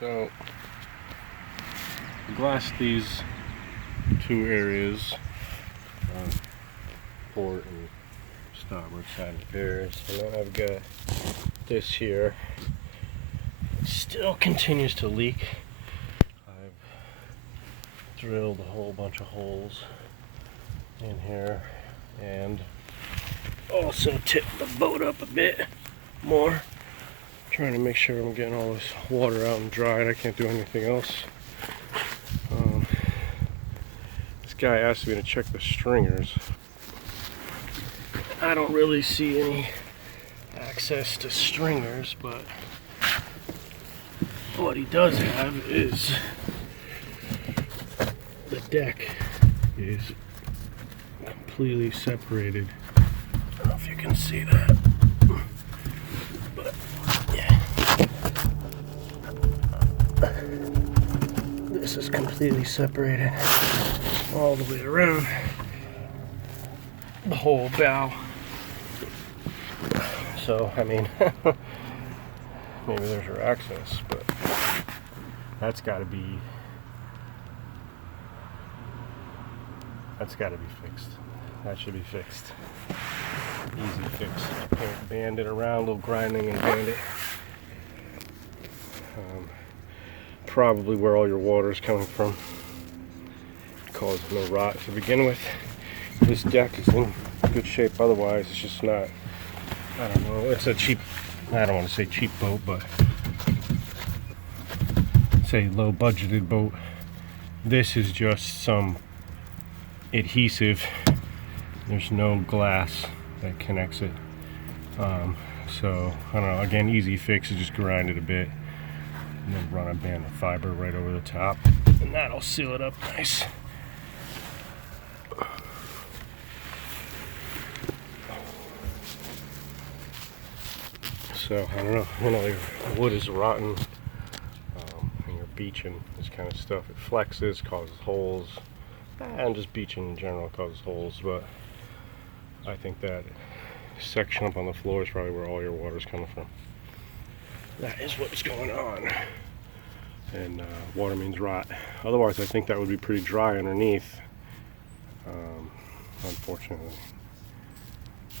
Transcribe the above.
So, glass these two areas, port and starboard side repairs, and then I've got this here. It still continues to leak. I've drilled a whole bunch of holes in here and also tipped the boat up a bit more, trying to make sure I'm getting all this water out and dried. I can't do anything else. This guy asked me to check the stringers. I don't really see any access to stringers, but what he does have is the deck is completely separated. I don't know if you can see that, but yeah, this is completely separated all the way around the whole bow. So I mean, maybe there's your access, but that's got to be fixed. That should be fixed. Easy fix. Band it around, a little grinding and band it. Probably where all your water is coming from. Causes no rot to begin with. This deck is in good shape otherwise. It's just not, I don't know, it's a cheap, I don't want to say cheap boat, but say low budgeted boat. This is just some adhesive. There's no glass that connects it. So I don't know, again, easy fix is just grind it a bit and then run a band of fiber right over the top, and that'll seal it up nice. So I don't know, your wood is rotten, and you're beaching, this kind of stuff, it flexes, causes holes, and just beaching in general causes holes. But I think that section up on the floor is probably where all your water is coming from. That is what's going on. And water means rot. Otherwise, I think that would be pretty dry underneath, unfortunately.